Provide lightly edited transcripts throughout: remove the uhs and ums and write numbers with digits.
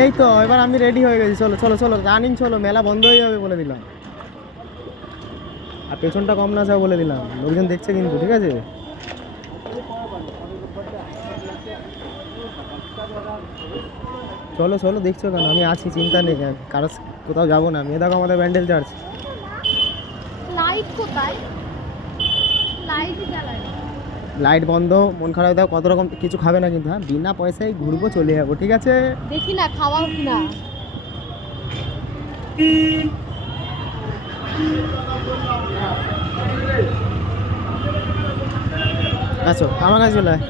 এই তো এবার আমি রেডি হয়ে গেছি, চলো চলো চলো রানিং চলো, মেলা বন্ধ হয়ে যাবে বলে দিলাম। আর পেছনটা কম না যাও বলে দিলাম, লোকজন দেখছে কিন্তু, ঠিক আছে? চলো চলো, দেখছো কেন? আমি আছি, চিন্তা নেই, কারো কোথাও যাবো না। মেয়ে দেখো আমাদের ব্যান্ডেল চার্জ। লাইট কোথায়? লাইট জ্বালায়। লাইট বন্ধ, মন খারাপ দাও, কত রকম কিছু খাবে না কিন্তু, হ্যাঁ বিনা পয়সায় ঘুরবো, চলে যাবো, ঠিক আছে? দেখি না খাওয়াও কিনা। আচ্ছা আমার কাছে চলে আয়।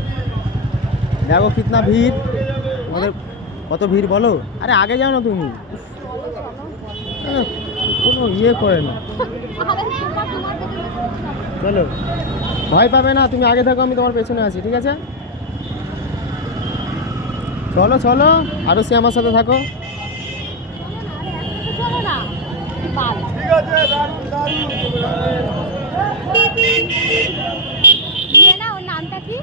দেখো কিতনা ভিড় আমাদের, কত ভিড় বলো। আরে আগে যাও না তুমি, কোনো ইয়ে করে না। চলো, ভয় পাবে না, তুমি আগে থাকো, আমি তোমার পেছনে আছি, ঠিক আছে? চলো চলো, আরো সে আমার সাথে থাকো। ওর নামটা কি?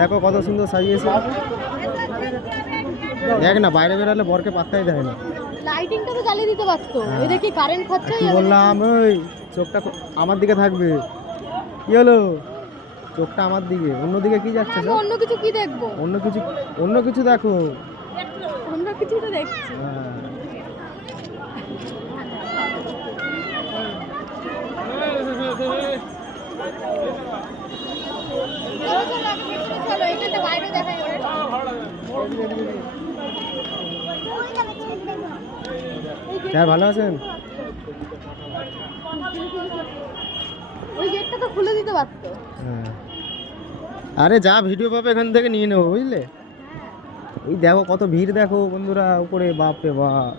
দেখো কত সুন্দর সাজিয়েছে, দেখ না বাইরে বেরালে বরকে পাত্তাই দেয় না। লাইটিংটা তো জ্বালিয়ে দিতে পারতো, এটা কি কারেন্ট খরচা? কি বললাম, ওই চোখটা আমার দিকে থাকবে। কি হলো? চোখটা আমার দিকে, অন্যদিকে কি যাচ্ছে? অন্য কিছু কি দেখবো? অন্য কিছু দেখো। অন্য কিছু তো দেখছি। স্যার ভালো আছেন? ওই গেটটা তো খুলে দিতে পারতো। আরে যা ভিডিও পাবে এখান থেকে নিয়ে নেবো, বুঝলে? এই দেখো কত ভিড়, দেখো বন্ধুরা উপরে, বাপ রে বাপ।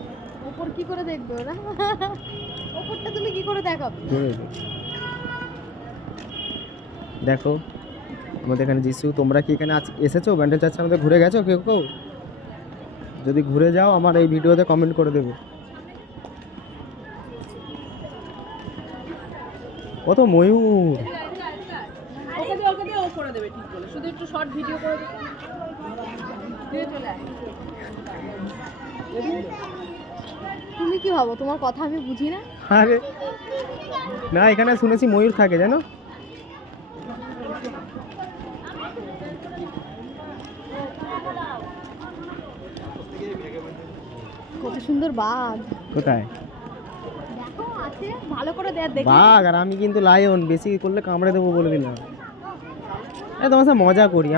উপর কি করে দেখবে ওরা? উপরটা তুমি কি করে দেখাবে? দেখো আমাদের এখানে যিশু। তোমরা কি এখানে এসেছো? ব্যান্ডেল চার্চে আমাদের ঘুরে গেছো কেউ কেউ? যদি ঘুরে যাও আমার এই ভিডিওতে কমেন্ট করে দেবে। কত ময়ূর, তুমি কি ভাবো তোমার কথা আমি বুঝি না? আরে না, এখানে শুনেছি ময়ূর থাকে, জানো? কত সুন্দর বাঘ। কোথায়? দেখো আছে, ভালো করে দেখ। বাঘ আর আমি কিন্তু লায়ন, বেশি করলে কামড়ে দেবো বলে দিলাম। তোমার সাথে মজা করি,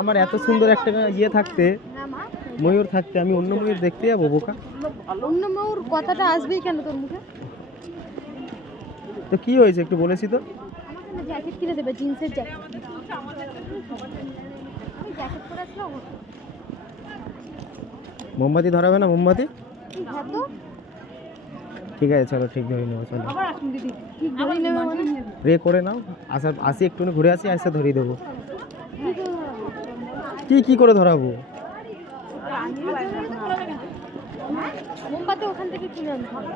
আমার এত সুন্দর একটা ইয়ে থাকতে, ময়ূর থাকতে, আমি অন্য ময়ূর দেখতে যাবো বোকা? অন্য ময়ূর কথাটা আসবেই কেন তোর মুখে? তো কি হয়েছে একটু বলেছি তো। আমাকে জ্যাকেট কিনে দেবে, জিন্সের জ্যাকেট। আমি জ্যাকেট পরে আসলাম। মোমবাতি ধরাবে না? মোমবাতি হ্যাঁ তো ঠিক আছে, চলো ঠিক ধরে নেবো। চলো আবার আসুন দিদি, কি ধরে নেবে মানে? রে করে নাও, আসি একটু ঘুরে আসি, আসে ধরিয়ে দেবো। কি করে ধরাবো? মোমবাতি ওখান থেকে কিনে আনতে হবে।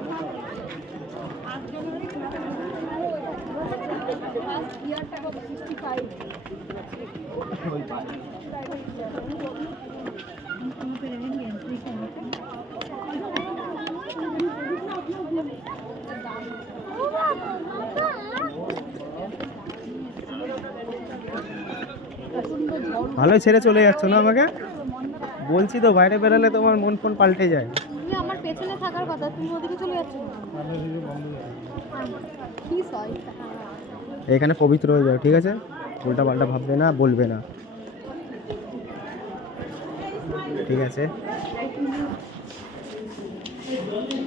ভালোই ছেড়ে চলে যাচ্ছ না আমাকে? বলছি তো বাইরে বেরালে তোমার মন ফোন পাল্টে যায়। তুমি আমার পেছনে থাকার কথা, তুমি ওদিকে চলে যাচ্ছ। এখানে পবিত্র হয়ে যাও, ঠিক আছে? উল্টা পাল্টা ভাববে না, বলবে না, ঠিক আছে?